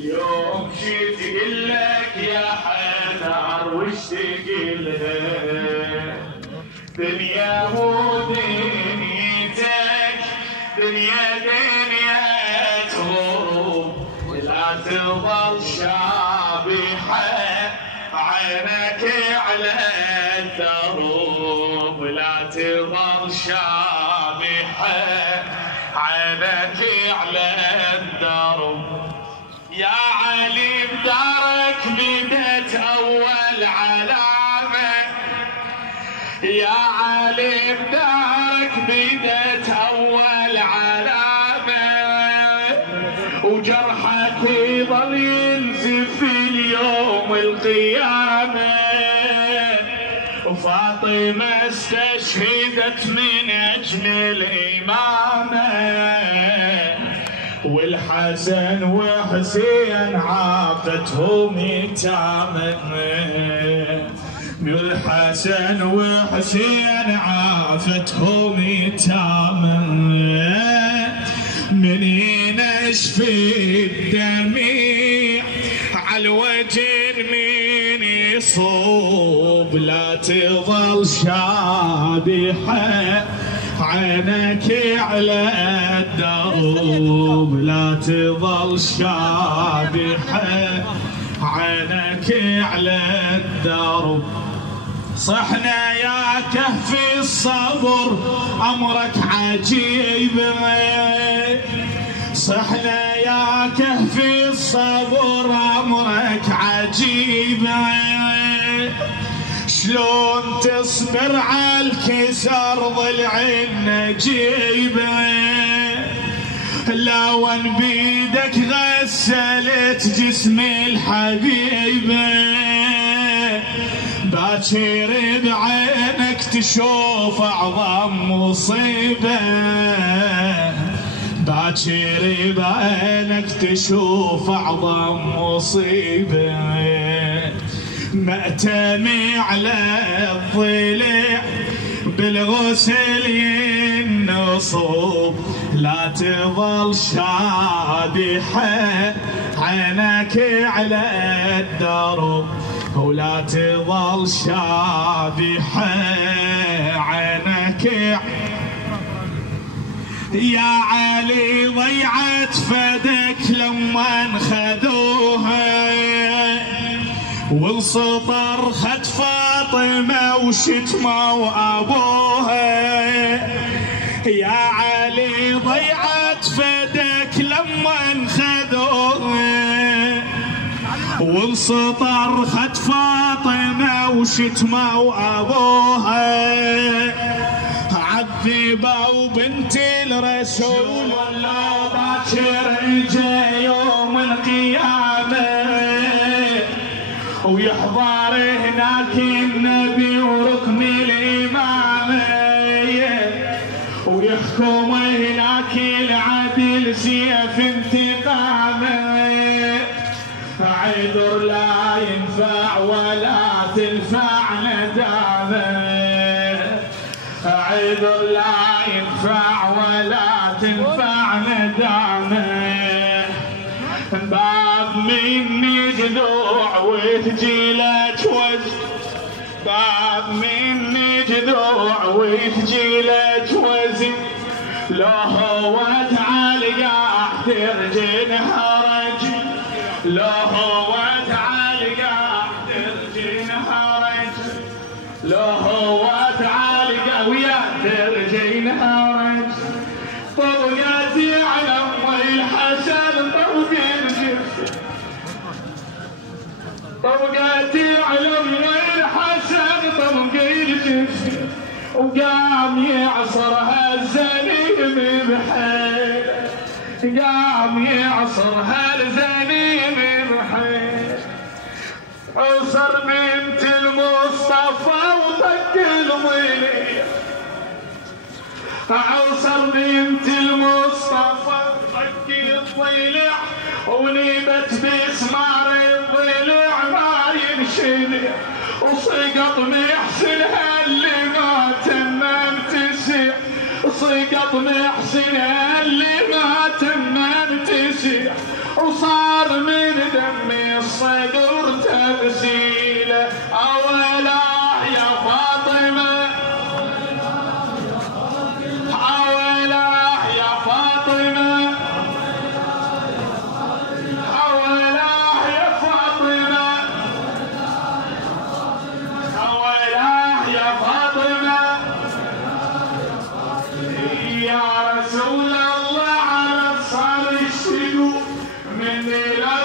اليوم شي تقلك يا حيدر وش تقلها؟ دنيا مو دنيتك، دنيا تغرب، لا تظل شابحة عينك على الدروب، لا تظل شابحة عينك على الدروب. يا علي بدارك بدت أول علامة، يا علي بدارك بدت أول علامة، وجرحك يظل ينزف اليوم القيامة. وفاطمة استشهدت من أجل الإمامة، والحسن وحسين عافتهم يتامى، والحسن وحسين عافتهم يتامى. من ينشفي الدميع عالوجه من يصوب، لا تظل شابحة عينك على الدروب، لا تظل شابحة عينك على الدروب. صحنا يا كهف الصبر أمرك عجيب، صحنا يا كهف الصبر أمرك عجيب. شلون تصبر عالكسر ضلع النجيب، لون بيدك غسلت جسم الحبيب. باكر بعينك تشوف أعظم مصيبة، باكر بعينك تشوف أعظم مصيبة. مأتمي على الضلع بالغسل ينصب، لا تظل شابحة عينك على الدرب، ولا تظل شابحة عينك. يا علي ضيعت فدك لما خذوها، والسطر خد فاطمة وشتموا أبوها. يا علي ضيعت فدك لما خذوها، والسطر خد فاطمة وشتموا أبوها. عذبوا بنت الرسول الله باكر اجا يوم القيامة، ويحضر هناك النبي وركن الإمامة، ويحكم هناك العدل سيف انتقامه. عذر لا ينفع ولا تنفع ندامه، عذر لا ينفع ولا تنفع ندامه. باب مني جذوع وتجيلك وجه، باب مني جذوع وتجيلك وزن، لو هو تعلقه ترجن حرج، لو هو تعلقه ترجن حرج، لو هو تعلقه ويا ترجن حرج. طبقاتي على ام الحسن طوق الجف، طبقاتي على ام الحسن طوق الجف، وقام يعصرها الزليم بحيل، قام يعصرها الزليم بحيل. عصر بنت المصطفى وطق الضليع، عصر بنت المصطفى طق الضلع، ونبت بسمار الضلع ما ينشلع، وسقط محسنها اللي ما تمم تسيح، سقط محسنها اللي ما تمم تسيح. وصار من مني لا